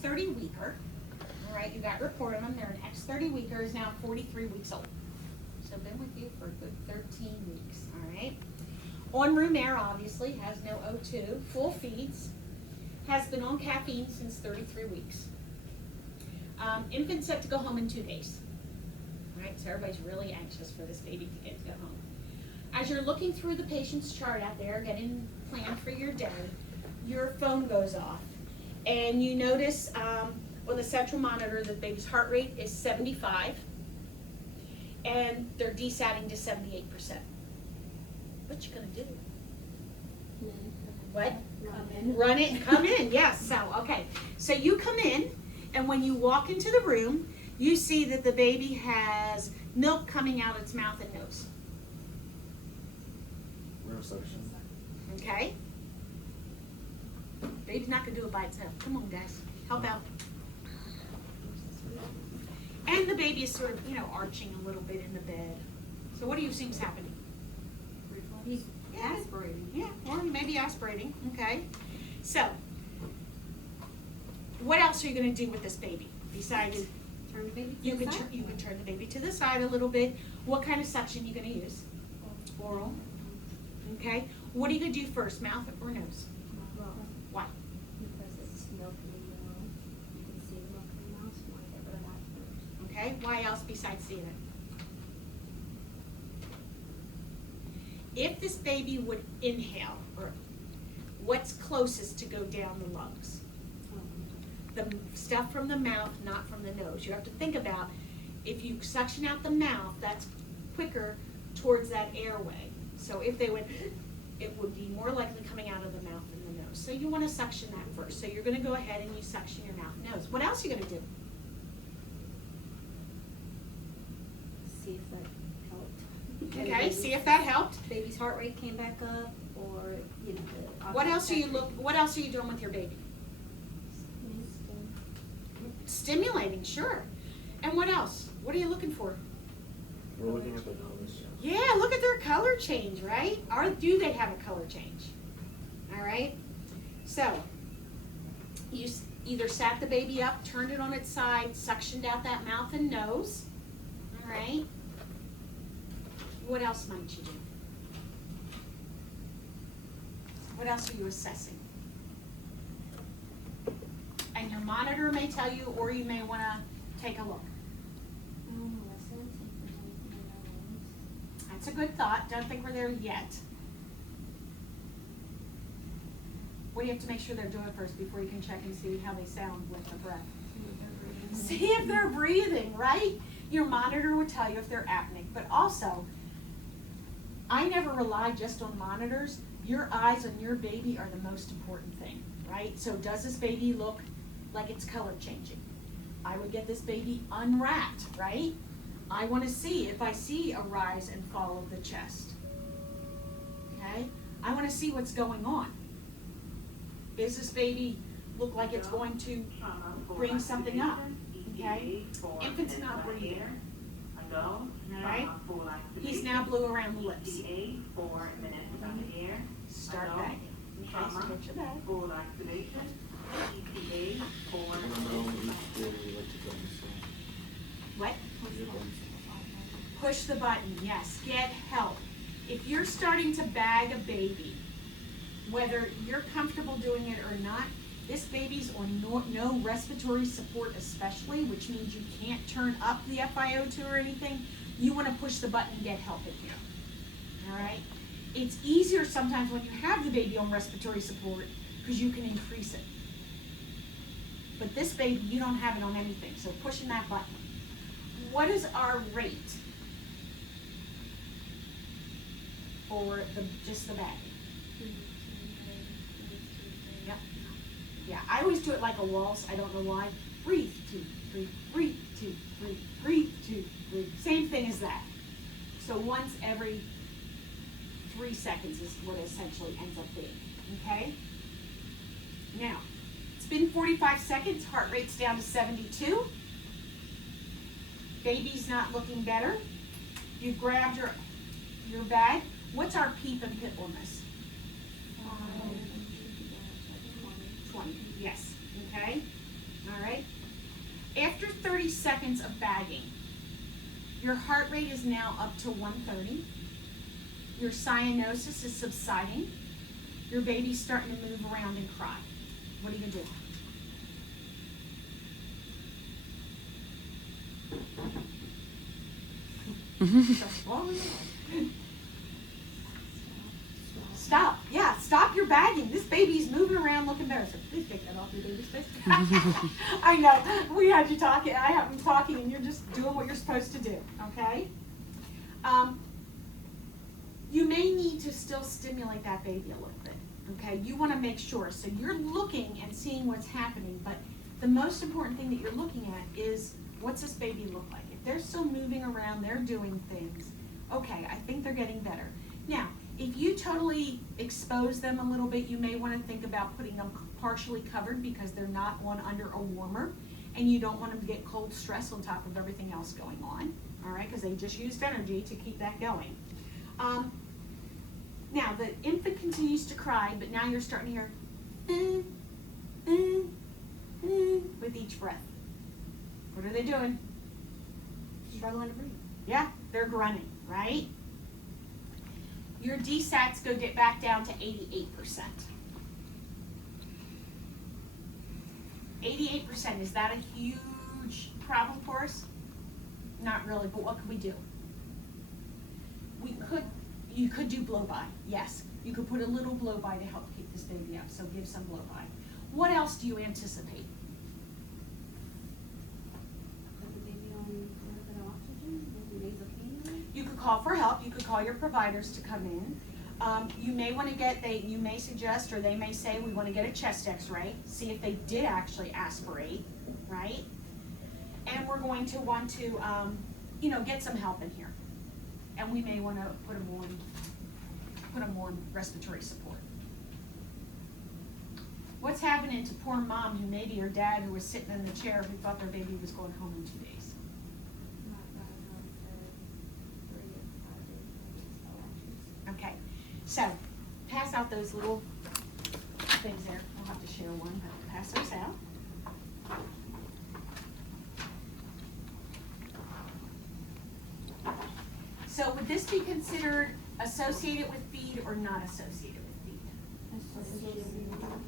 X30 weeker. All right, you got report on them. They're an X30 weeker, is now 43 weeks old. So been with you for a good 13 weeks, all right? On room air, obviously, has no O2, full feeds, has been on caffeine since 33 weeks. Infant set to go home in 2 days. All right, so everybody's really anxious for this baby to get to go home. As you're looking through the patient's chart out there, getting planned for your day, your phone goes off, and you notice on the central monitor the baby's heart rate is 75, and they're desatting to 78%. What you gonna do? What? Run it and come in, yes. So, okay. So you come in, and when you walk into the room, you see that the baby has milk coming out its mouth and nose. No suction. Okay? Baby's not gonna do it by itself. Come on, guys. Help out. And the baby is sort of, arching a little bit in the bed. So what do you think's happening? He's Yeah. aspirating. Yeah, or maybe aspirating. Okay. So, what else are you going to do with this baby besides Turn the baby to you the can side. you can turn the baby to the side a little bit? What kind of suction are you going to use? Oral. Okay. What are you going to do first, mouth or nose? Well, Why? because it's milk in the mouth. You can see the milk in the mouth. You want to get rid of that first. Okay. Why else besides seeing it? If this baby would inhale, or what's closest to go down the lungs? The stuff from the mouth, not from the nose. You have to think about, if you suction out the mouth, that's quicker towards that airway. So if they would, it would be more likely coming out of the mouth than the nose. So you want to suction that first. So you're going to go ahead and you suction your mouth and nose. What else are you going to do? See if that helped. Okay, see if that helped. Baby's heart rate came back up, or the What else are you What else are you doing with your baby? Stimulating, sure. And what else? What are you looking for? We're looking at the colors. Yeah, look at their color change, right? Or do they have a color change? All right. So you either sat the baby up, turned it on its side, suctioned out that mouth and nose. All right. What else might you do? What else are you assessing? And your monitor may tell you, or you may want to take a look. That's a good thought. Don't think we're there yet. What do you have to make sure they're doing first before you can check and see how they sound with their breath? See if they're breathing, right? Your monitor would tell you if they're apneic. But also, I never rely just on monitors. Your eyes on your baby are the most important thing, right? So does this baby look like it's color changing? I would get this baby unwrapped, right? I want to see if I see a rise and fall of the chest. Okay? I want to see what's going on. Does this baby look like it's going to bring something up? Okay? Infant's not breathing. Right? He's now blue around the lips. Start back. Okay, so get your bag. What? Push the button, yes, get help. If you're starting to bag a baby, whether you're comfortable doing it or not, this baby's on no respiratory support especially, which means you can't turn up the FiO2 or anything. You want to push the button and get help in here, all right? It's easier sometimes when you have the baby on respiratory support because you can increase it. But this baby, you don't have it on anything, so pushing that button. What is our rate for just the bag? Yep. Yeah, I always do it like a waltz. I don't know why. Breathe, 2, 3, breathe, 2, 3, breathe, 2, 3. Same thing as that. So once every 3 seconds is what it essentially ends up being. Okay? Now, it's been 45 seconds. Heart rate's down to 72. Baby's not looking better. You've grabbed your bag. What's our peep and pip on this? 20. Yes. Okay? All seconds of bagging, your heart rate is now up to 130. Your cyanosis is subsiding. Your baby's starting to move around and cry. What are you gonna do? Just swallow it. Stop. Yeah, stop your bagging. This baby's moving around looking better. So please take that off your baby's face. I know. We had you talking. I have you talking, and you're just doing what you're supposed to do. Okay. You may need to still stimulate that baby a little bit. Okay. You want to make sure. So you're looking and seeing what's happening, but the most important thing that you're looking at is what's this baby look like. If they're still moving around, they're doing things. Okay. I think they're getting better. Now, if you totally expose them a little bit, you may want to think about putting them partially covered because they're not on under a warmer, and you don't want them to get cold stress on top of everything else going on, all right, because they just used energy to keep that going. Now, the infant continues to cry, but now you're starting to hear with each breath. What are they doing? Struggling to breathe. Yeah, they're grunting, right? Your DSATs go get back down to 88%. 88%, is that a huge problem for us? Not really, but what could we do? You could do blow-by, yes. You could put a little blow-by to help keep this baby up, so give some blow-by. What else do you anticipate? Put the baby on a little bit of oxygen, maybe nasal cannula. You could call for help. You could call your providers to come in. You may want to you may suggest, or they may say, we want to get a chest x-ray, see if they did actually aspirate, right? And we're going to want to, get some help in here. And we may want to put them on respiratory support. What's happening to poor mom who maybe her dad who was sitting in the chair who thought their baby was going home in 2 days? Not diagnosed for 3 to 5 days. Okay, so pass out those little things there. I'll have to share one, but pass those out. So would this be considered associated with feed or not associated with feed?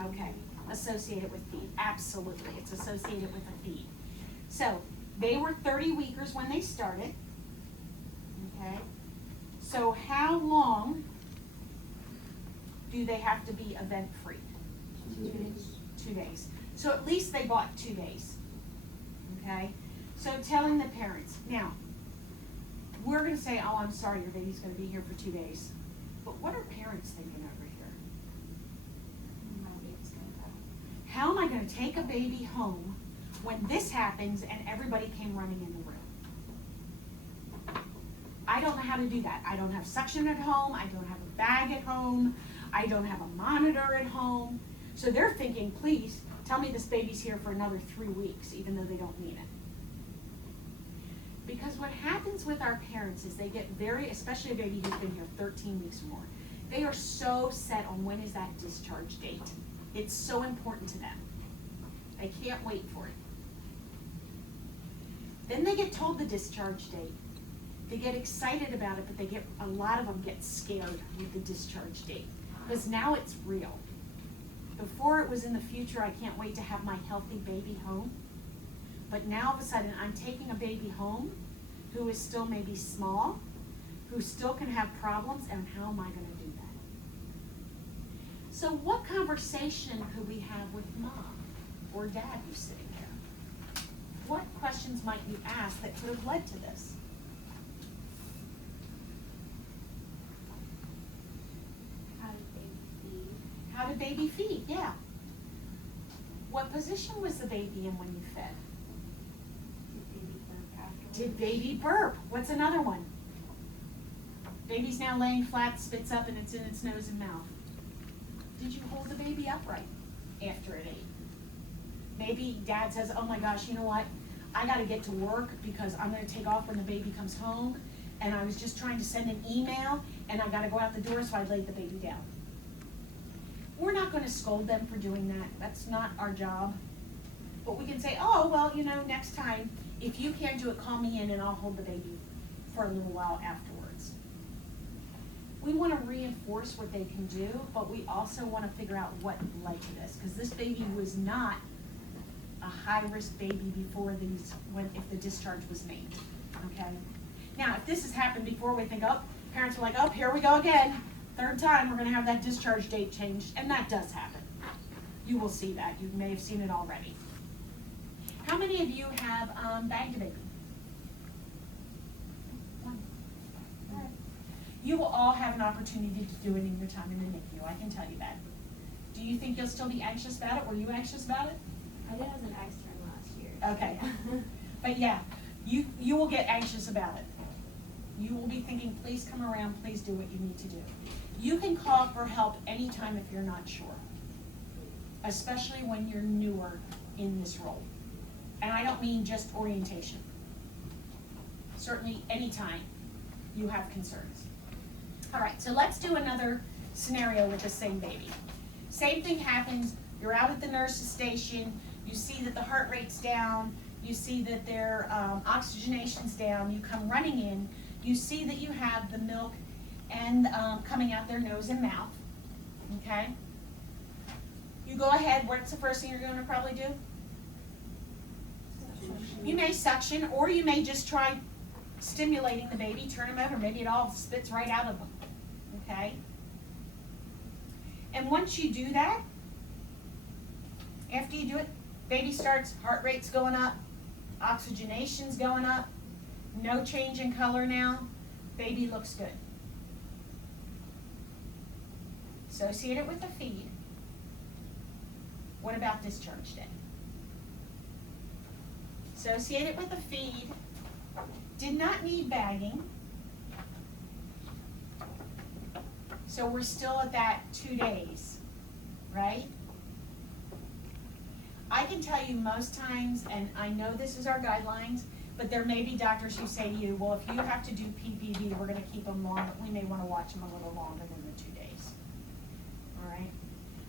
Okay, associated with feed, absolutely, it's associated with a feed. So they were 30 weekers when they started, okay? So how long do they have to be event-free? 2 days. 2 days. So at least they bought 2 days, okay? So telling the parents, now, we're gonna say, oh, I'm sorry, your baby's gonna be here for 2 days. But what are parents thinking over here? My baby's gonna die. How am I gonna take a baby home when this happens and everybody came running in the room? I don't know how to do that. I don't have suction at home, I don't have a bag at home, I don't have a monitor at home. So they're thinking, please, tell me this baby's here for another 3 weeks, even though they don't need it. Because what happens with our parents is they get especially a baby who's been here 13 weeks or more, they are so set on when is that discharge date. It's so important to them. They can't wait for it. Then they get told the discharge date. They get excited about it, but a lot of them get scared with the discharge date. Because now it's real. Before it was in the future, I can't wait to have my healthy baby home. But now all of a sudden, I'm taking a baby home who is still maybe small, who still can have problems, and how am I going to do that? So what conversation could we have with mom or dad who's sitting there? What questions might you ask that could have led to this? How did baby feed? How did baby feed? Yeah. What position was the baby in when you fed? Did baby burp afterwards? Did baby burp? What's another one? Baby's now laying flat, spits up, and it's in its nose and mouth. Did you hold the baby upright after it ate? Maybe dad says, oh my gosh, you know what? I gotta get to work because I'm gonna take off when the baby comes home, and I was just trying to send an email, and I gotta go out the door, so I laid the baby down. We're not gonna scold them for doing that. That's not our job. But we can say, oh, well, next time, If you can't do it, call me in and I'll hold the baby for a little while afterwards. We want to reinforce what they can do, but we also want to figure out what led to this, because this baby was not a high-risk baby before if the discharge was made, okay? Now, if this has happened before, we think, oh, parents are like, oh, here we go again. Third time, we're going to have that discharge date changed, and that does happen. You will see that. You may have seen it already. How many of you have bagged a baby? One. All right. You will all have an opportunity to do it in your time in the NICU, I can tell you that. Do you think you'll still be anxious about it? Were you anxious about it? I did as an extern last year. Okay. Yeah. But yeah, you will get anxious about it. You will be thinking, please come around, please do what you need to do. You can call for help anytime if you're not sure, especially when you're newer in this role. And I don't mean just orientation. Certainly anytime you have concerns. All right, so let's do another scenario with the same baby. Same thing happens, you're out at the nurse's station, you see that the heart rate's down, you see that their oxygenation's down, you come running in, you see that you have the milk and coming out their nose and mouth, okay? You go ahead, what's the first thing you're gonna probably do? You may suction, or you may just try stimulating the baby, turn them over, maybe it all spits right out of them, okay? And once you do that, after you do it, baby starts, heart rate's going up, oxygenation's going up, no change in color now, baby looks good. Associate it with the feed. What about discharge day? Associate it with the feed. Did not need bagging. So we're still at that 2 days, right? I can tell you most times, and I know this is our guidelines, but there may be doctors who say to you, well, if you have to do PPV, we're gonna keep them long, but we may wanna watch them a little longer than the 2 days. All right?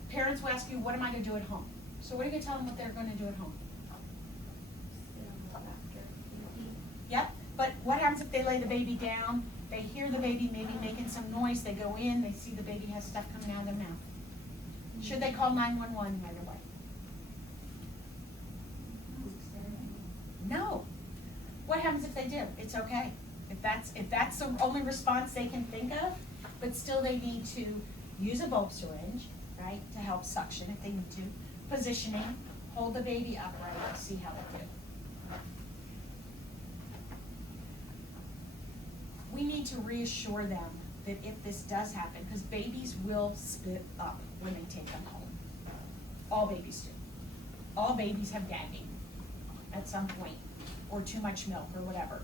Parents will ask you, what am I gonna do at home? So what are you gonna tell them what they're gonna do at home? Sit on the after maybe. Yep, but what happens if they lay the baby down, they hear the baby maybe making some noise, they go in, they see the baby has stuff coming out of their mouth? Should they call 911 right away? No. What happens if they do? It's okay. If that's the only response they can think of, but still they need to use a bulb syringe, right, to help suction if they need to. Positioning, hold the baby upright, and see how they do. We need to reassure them that if this does happen, because babies will spit up when they take them home. All babies do. All babies have gagging at some point, or too much milk, or whatever.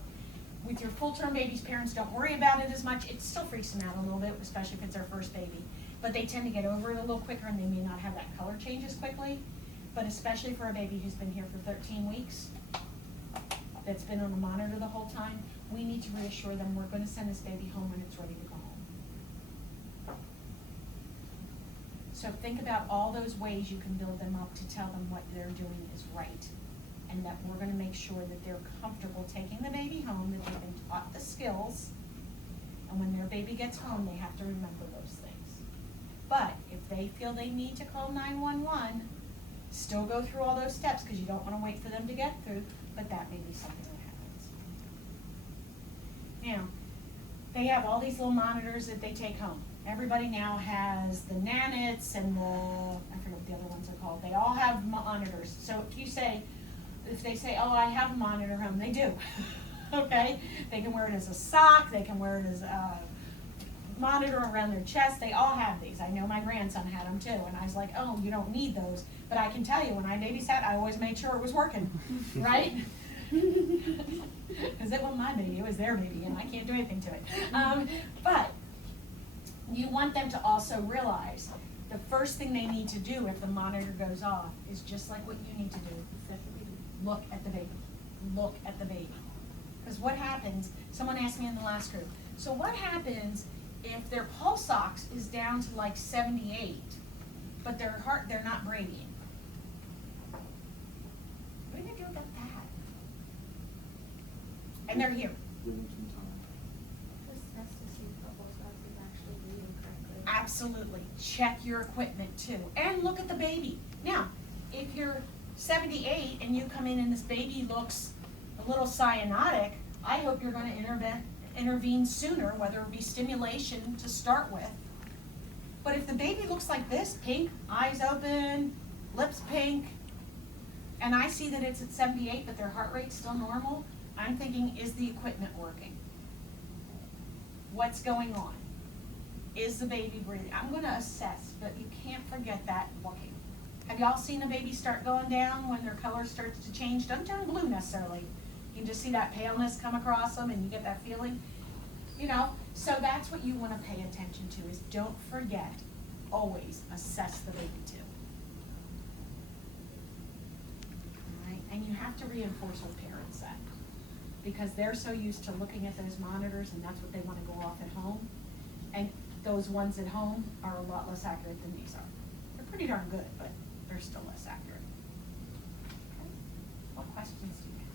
With your full-term babies, parents don't worry about it as much. It still freaks them out a little bit, especially if it's their first baby. But they tend to get over it a little quicker, and they may not have that color change as quickly. But especially for a baby who's been here for 13 weeks, that's been on the monitor the whole time, we need to reassure them we're going to send this baby home when it's ready to go home. So think about all those ways you can build them up to tell them what they're doing is right. And that we're gonna make sure that they're comfortable taking the baby home, that they've been taught the skills, and when their baby gets home, they have to remember those things. But if they feel they need to call 911, still go through all those steps, because you don't wanna wait for them to get through, but that may be something that happens. Now, they have all these little monitors that they take home. Everybody now has the Nanits and I forget what the other ones are called. They all have monitors. So if they say, oh, I have a monitor home, they do, okay? They can wear it as a sock, they can wear it as a monitor around their chest, they all have these. I know my grandson had them too, and I was like, oh, you don't need those. But I can tell you, when I babysat, I always made sure it was working, right? Because it wasn't my baby, it was their baby, and I can't do anything to it. But you want them to also realize the first thing they need to do if the monitor goes off is just like what you need to do. Look at the baby. Look at the baby. Because what happens, someone asked me in the last group, so what happens if their pulse ox is down to like 78, but their heart, they're not breathing? What are you gonna do about that? and they're here. Give them some time. Assess to see if the whole size is actually reading correctly. Absolutely. Check your equipment too. And look at the baby. Now, if you're 78 and you come in and this baby looks a little cyanotic, I hope you're going to intervene sooner, whether it be stimulation to start with. But if the baby looks like this, pink, eyes open, lips pink, and I see that it's at 78 but their heart rate's still normal, I'm thinking, is the equipment working? What's going on? Is the baby breathing? I'm going to assess, but you can't forget that looking. Have y'all seen a baby start going down when their color starts to change? Doesn't turn blue necessarily. You can just see that paleness come across them and you get that feeling. You know, so that's what you want to pay attention to, is don't forget, always assess the baby too. All right, and you have to reinforce with parents that, because they're so used to looking at those monitors and that's what they want to go off at home. And those ones at home are a lot less accurate than these are. They're pretty darn good, but they're still less accurate. Okay. What questions do you have?